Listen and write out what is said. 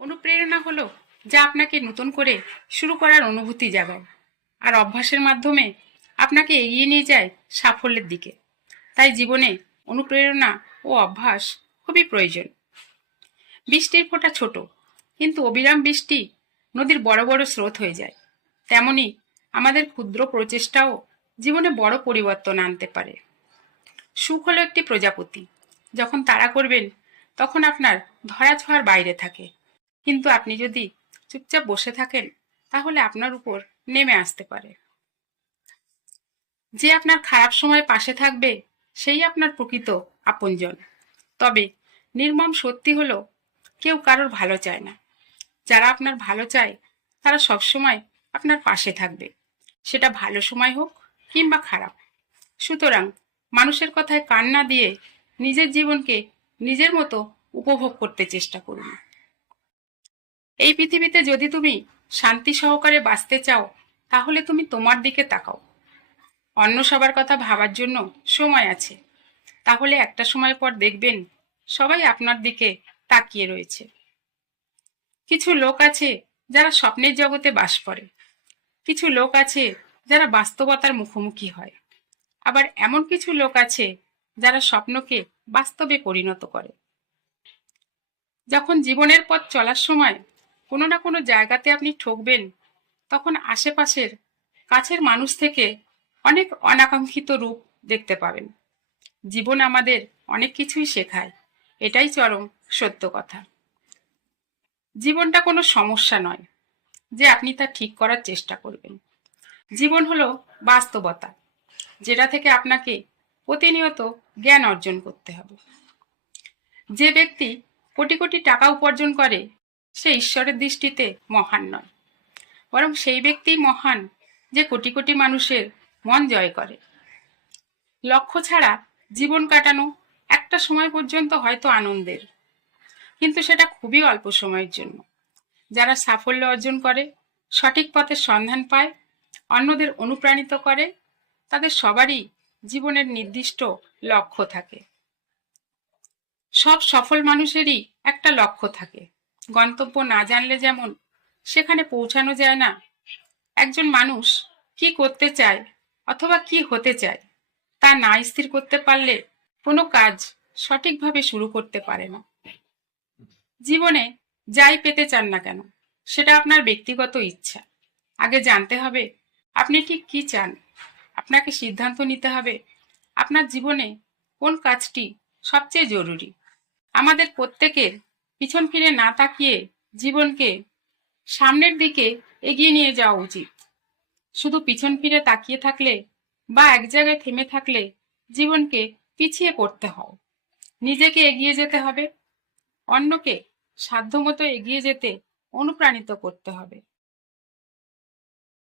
অনুপ্রেরণা হলো যা আপনাকে নতুন করে শুরু করার অনুভূতি জাগায় আর অভ্যাসের মাধ্যমে আপনাকে এগিয়ে নিয়ে যায় সাফল্যের দিকে। তাই জীবনে অনুপ্রেরণা ও অভ্যাস খুবই প্রয়োজন। বৃষ্টির ফোঁটা ছোট, কিন্তু অবিরাম বৃষ্টি নদীর বড় বড় স্রোত হয়ে যায়। তেমনি আমাদের ক্ষুদ্র প্রচেষ্টাও জীবনে বড় পরিবর্তন আনতে পারে। সুখ হলো একটি প্রজাপতি, যখন তাড়া করবেন তখন আপনার ধরা ছোঁয়ার বাইরে থাকে, কিন্তু আপনি যদি চুপচাপ বসে থাকেন তাহলে আপনার উপর নেমে আসতে পারে। যে আপনার খারাপ সময় পাশে থাকবে সেই আপনার প্রকৃত আপনজন। তবে নির্মম সত্যি হলো কেউ কারোর ভালো চায় না। যারা আপনার ভালো চায় তারা সবসময় আপনার পাশে থাকবে, সেটা ভালো সময় হোক কিংবা খারাপ। সুতরাং মানুষের কথায় কান না দিয়ে নিজের জীবনকে নিজের মতো উপভোগ করতে চেষ্টা করুন। এই পৃথিবীতে যদি তুমি শান্তি সহকারে বাঁচতে চাও তাহলে তুমি তোমার দিকে তাকাও। অন্য সবার কথা ভাবার জন্য সময় আছে, তাহলে একটা সময় পর দেখবেন সবাই আপনার দিকে তাকিয়ে রয়েছে। কিছু লোক আছে যারা স্বপ্নের জগতে বাস করে, কিছু লোক আছে যারা বাস্তবতার মুখোমুখি হয়, আবার এমন কিছু লোক আছে যারা স্বপ্নকে বাস্তবে পরিণত করে। যখন জীবনের পথ চলার সময় কোনো না কোনো জায়গাতে আপনি ঠকবেন, তখন আশেপাশের কাছের মানুষ থেকে অনেক অনাকাঙ্ক্ষিত রূপ দেখতে পাবেন। জীবন আমাদের অনেক কিছুই শেখায়, এটাই চরম সত্য কথা। জীবনটা কোনো সমস্যা নয় যে আপনি তা ঠিক করার চেষ্টা করবেন। জীবন হলো বাস্তবতা, যেটা থেকে আপনাকে প্রতিনিয়ত জ্ঞান অর্জন করতে হবে। যে ব্যক্তি কোটি কোটি টাকা উপার্জন করে সে ঈশ্বরের দৃষ্টিতে মহান নয়, বরং সেই ব্যক্তিই মহান যে কোটি কোটি মানুষের মন জয় করে। লক্ষ্য ছাড়া জীবন কাটানো একটা সময় পর্যন্ত হয়তো আনন্দের, কিন্তু সেটা খুবই অল্প সময়ের জন্য। যারা সাফল্য অর্জন করে, সঠিক পথের সন্ধান পায়, অন্যদের অনুপ্রাণিত করে, তাদের সবারই জীবনের নির্দিষ্ট লক্ষ্য থাকে। সব সফল মানুষেরই একটা লক্ষ্য থাকে। গন্তব্য না জানলে যেমন সেখানে পৌঁছানো যায় না, একজন মানুষ কি করতে চায় অথবা কি হতে চায় তা না স্থির করতে পারলে কোনো কাজ সঠিকভাবে শুরু করতে পারে না। জীবনে যাই পেতে চান না কেন সেটা আপনার ব্যক্তিগত ইচ্ছা। আগে জানতে হবে আপনি ঠিক কি চান। আপনাকে সিদ্ধান্ত নিতে হবে আপনার জীবনে কোন কাজটি সবচেয়ে জরুরি। আমাদের প্রত্যেকের পিছন ফিরে না তাকিয়ে জীবনকে সামনের দিকে এগিয়ে নিয়ে যাওয়া উচিত। শুধু পিছন ফিরে তাকিয়ে থাকলে বা এক জায়গায় থেমে থাকলে জীবনকে পিছিয়ে পড়তে হয়। নিজেকে এগিয়ে যেতে হবে, অন্যকে সাধ্যমতো এগিয়ে যেতে অনুপ্রাণিত করতে হবে।